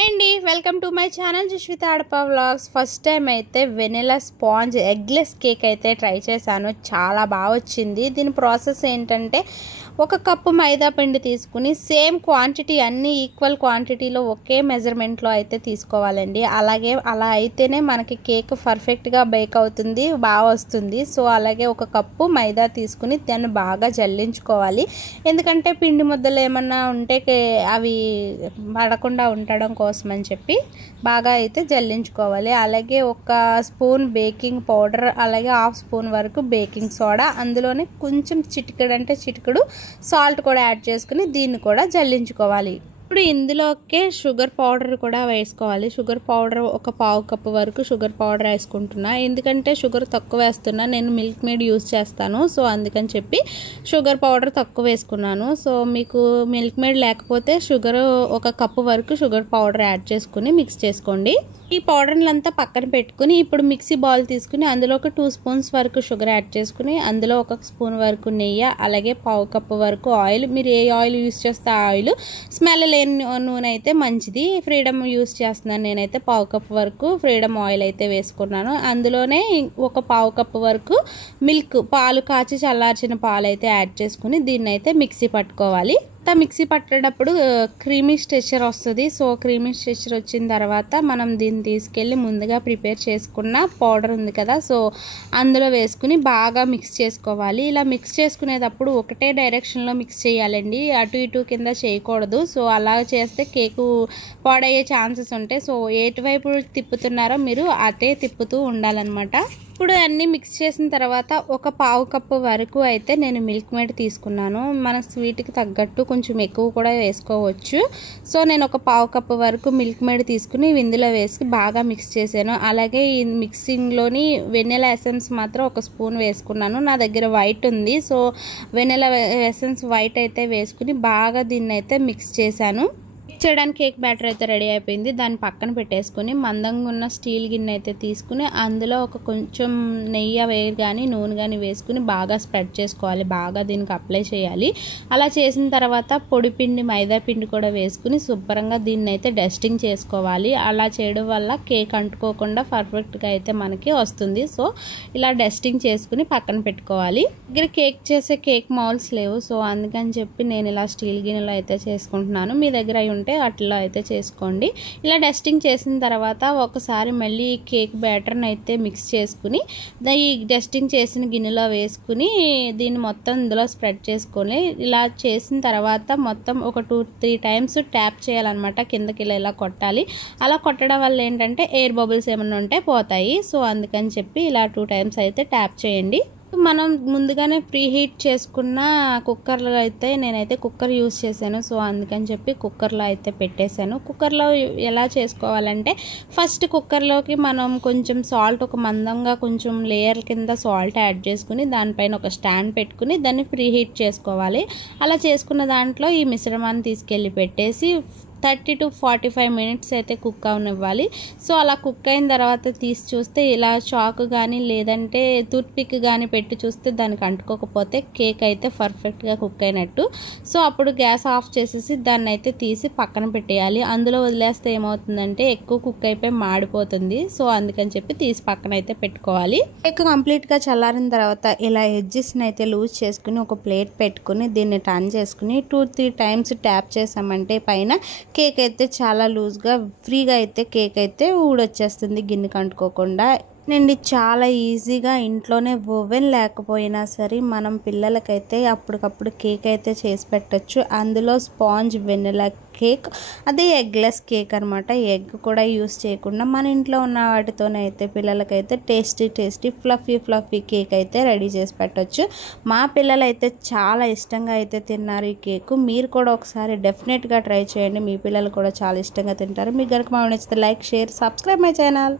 Hi అండి, welcome to my channel Jasvitha Adapa vlogs. First time అయితే vanilla sponge eggless cake అయితే try చేశాను. చాలా బాగా వచ్చింది. దీని ప్రాసెస్ ఏంటంటే, ఒక కప్పు మైదా పిండి తీసుకుని సేమ్ క్వాంటిటీ అన్ని ఈక్వల్ క్వాంటిటీలో ఒకే మెజర్మెంట్లో అయితే తీసుకోవాలండి. అలా అయితేనే మనకి కేక్ పర్ఫెక్ట్గా బేక్ అవుతుంది, బాగా వస్తుంది. సో అలాగే ఒక కప్పు మైదా తీసుకుని దాన్ని బాగా జల్లించుకోవాలి. ఎందుకంటే పిండి ముద్దలు ఏమన్నా ఉంటే అవి పడకుండా ఉండడం కోసం అని చెప్పి బాగా అయితే జల్లించుకోవాలి. అలాగే ఒక స్పూన్ బేకింగ్ పౌడర్, అలాగే హాఫ్ స్పూన్ వరకు బేకింగ్ సోడా, అందులోనే కొంచెం చిటికెడు సాల్ట్ కూడా యాడ్ చేసుకుని దీన్ని కూడా జల్లించుకోవాలి. ఇప్పుడు ఇందులోకే షుగర్ పౌడర్ కూడా వేసుకోవాలి. షుగర్ పౌడర్ ఒక పావు కప్పు వరకు షుగర్ పౌడర్ వేసుకుంటున్నా. ఎందుకంటే షుగర్ తక్కువ వేస్తున్నా, నేను మిల్క్ మేడ్ యూస్ చేస్తాను. సో అందుకని చెప్పి షుగర్ పౌడర్ తక్కువ వేసుకున్నాను. సో మీకు మిల్క్ మేడ్ లేకపోతే షుగర్ ఒక కప్పు వరకు షుగర్ పౌడర్ యాడ్ చేసుకుని మిక్స్ చేసుకోండి. ఈ పౌడర్ని అంతా పక్కన పెట్టుకుని ఇప్పుడు మిక్సీ బౌల్ తీసుకుని అందులో ఒక 2 స్పూన్స్ వరకు షుగర్ యాడ్ చేసుకుని అందులో ఒక స్పూన్ వరకు నెయ్యి, అలాగే పావు కప్పు వరకు ఆయిల్, మీరు ఏ ఆయిల్ యూస్ చేస్తే ఆ ఆయిల్, స్మెల్ లేని నూనె అయితే మంచిది. ఫ్రీడమ్ యూస్ చేస్తున్నాను నేనైతే. పావు కప్పు వరకు ఫ్రీడమ్ ఆయిల్ అయితే వేసుకున్నాను. అందులోనే ఒక పావు కప్పు వరకు మిల్క్, పాలు కాచి చల్లార్చిన పాలు అయితే యాడ్ చేసుకుని దీన్ని అయితే మిక్సీ పట్టుకోవాలి. మిక్సీ పట్టేటప్పుడు క్రీమీ స్ట్రెచర్ వస్తుంది. సో క్రీమీ స్ట్రెచర్ వచ్చిన తర్వాత మనం దీన్ని తీసుకెళ్ళి ముందుగా ప్రిపేర్ చేసుకున్న పౌడర్ ఉంది కదా, సో అందులో వేసుకుని బాగా మిక్స్ చేసుకోవాలి. ఇలా మిక్స్ చేసుకునేటప్పుడు ఒకటే డైరెక్షన్లో మిక్స్ చేయాలండి, అటు ఇటు కింద చేయకూడదు. సో అలా చేస్తే కేకు పాడయ్యే ఛాన్సెస్ ఉంటాయి. సో ఎటువైపు తిప్పుతున్నారో మీరు అటే తిప్పుతూ ఉండాలన్నమాట. ఇప్పుడు అన్నీ మిక్స్ చేసిన తర్వాత ఒక పావు కప్పు వరకు అయితే నేను మిల్క్ మేడ్ తీసుకున్నాను. మన స్వీట్కి తగ్గట్టు కొంచెం ఎక్కువ కూడా వేసుకోవచ్చు. సో నేను ఒక పావు కప్పు వరకు మిల్క్ మేడ్ తీసుకుని ఇందులో వేసి బాగా మిక్స్ చేశాను. అలాగే ఈ మిక్సింగ్లోని వెనిలా ఎసెన్స్ మాత్రం ఒక స్పూన్ వేసుకున్నాను. నా దగ్గర వైట్ ఉంది, సో వెనిలా ఎసెన్స్ వైట్ అయితే వేసుకుని బాగా దీన్ని అయితే మిక్స్ చేశాను. చేయడానికి కేక్ బ్యాటర్ అయితే రెడీ అయిపోయింది. దాన్ని పక్కన పెట్టేసుకుని మందంగా ఉన్న స్టీల్ గిన్నె అయితే తీసుకుని అందులో ఒక కొంచెం నెయ్యి కానీ నూనె కానీ వేసుకుని బాగా స్ప్రెడ్ చేసుకోవాలి. బాగా దీనికి అప్లై చేయాలి. అలా చేసిన తర్వాత పొడి పిండి, మైదా పిండి కూడా వేసుకుని శుభ్రంగా దీన్ని అయితే డస్టింగ్ చేసుకోవాలి. అలా చేయడం వల్ల కేక్ అంటుకోకుండా పర్ఫెక్ట్గా అయితే మనకి వస్తుంది. సో ఇలా డస్టింగ్ చేసుకుని పక్కన పెట్టుకోవాలి. దగ్గర కేక్ చేసే కేక్ మౌల్స్ లేవు, సో అందుకని చెప్పి నేను ఇలా స్టీల్ గిన్నెలో అయితే చేసుకుంటున్నాను. మీ దగ్గర అవి ఉంటే అట్లా అయితే చేసుకోండి. ఇలా డస్టింగ్ చేసిన తర్వాత ఒకసారి మళ్ళీ కేక్ బ్యాటర్ని అయితే మిక్స్ చేసుకుని ఈ డస్టింగ్ చేసిన గిన్నెలో వేసుకుని దీన్ని మొత్తం ఇందులో స్ప్రెడ్ చేసుకొని ఇలా చేసిన తర్వాత మొత్తం ఒక 2-3 టైమ్స్ ట్యాప్ చేయాలన్నమాట. కిందకి ఇలా కొట్టాలి. అలా కొట్టడం వల్ల ఏంటంటే ఎయిర్ బబుల్స్ ఏమైనా ఉంటే పోతాయి. సో అందుకని చెప్పి ఇలా 2 టైమ్స్ అయితే ట్యాప్ చేయండి. మనం ముందుగానే ప్రీ హీట్ చేసుకున్న కుక్కర్లో అయితే నేనైతే కుక్కర్ యూస్ చేశాను. సో అందుకని చెప్పి కుక్కర్లో అయితే పెట్టేశాను. కుక్కర్లో ఎలా చేసుకోవాలంటే, ఫస్ట్ కుక్కర్లోకి మనం కొంచెం సాల్ట్, ఒక మందంగా కొంచెం లేయర్ కింద సాల్ట్ యాడ్ చేసుకుని దానిపైన ఒక స్టాండ్ పెట్టుకుని దాన్ని ప్రీ హీట్ చేసుకోవాలి. అలా చేసుకున్న దాంట్లో ఈ మిశ్రమాన్ని తీసుకెళ్ళి పెట్టేసి 30 to 45 మినిట్స్ అయితే కుక్ అవనివ్వాలి. సో అలా కుక్ అయిన తర్వాత తీసి చూస్తే ఇలా చాకు కానీ లేదంటే టూత్ పిక్ కానీ పెట్టి చూస్తే దానికి అంటుకోకపోతే కేక్ అయితే పర్ఫెక్ట్గా కుక్ అయినట్టు. సో అప్పుడు గ్యాస్ ఆఫ్ చేసేసి దాన్ని అయితే తీసి పక్కన పెట్టేయాలి. అందులో వదిలేస్తే ఏమవుతుందంటే ఎక్కువ కుక్ అయిపోయి మాడిపోతుంది. సో అందుకని చెప్పి తీసి పక్కన అయితే పెట్టుకోవాలి. కేక్ కంప్లీట్గా చల్లారిన తర్వాత ఇలా ఎడ్జెస్ని అయితే లూజ్ చేసుకుని ఒక ప్లేట్ పెట్టుకుని దీన్ని టర్న్ చేసుకుని 2-3 టైమ్స్ ట్యాప్ చేసామంటే పైన కేక్ అయితే చాలా లూజ్గా, ఫ్రీగా అయితే కేక్ అయితే ఊడొచ్చేస్తుంది గిన్నెకి అంటుకోకుండా. అండి చాలా ఈజీగా ఇంట్లోనే ఓవెన్ లేకపోయినా సరే మనం పిల్లలకైతే అప్పటికప్పుడు కేక్ అయితే చేసి పెట్టచ్చు. అందులో స్పాంజ్ వెనిలా కేక్, అదే ఎగ్లెస్ కేక్ అనమాట. ఎగ్ కూడా యూస్ చేయకుండా మన ఇంట్లో ఉన్న వాటితోనైతే పిల్లలకైతే టేస్టీ ఫ్లఫీ కేక్ అయితే రెడీ చేసి పెట్టచ్చు. మా పిల్లలైతే చాలా ఇష్టంగా అయితే తిన్నారు ఈ కేక్. మీరు కూడా ఒకసారి డెఫినెట్గా ట్రై చేయండి. మీ పిల్లలు కూడా చాలా ఇష్టంగా తింటారు. మీకు కనుక మా నచ్చితే like, share, subscribe my channel.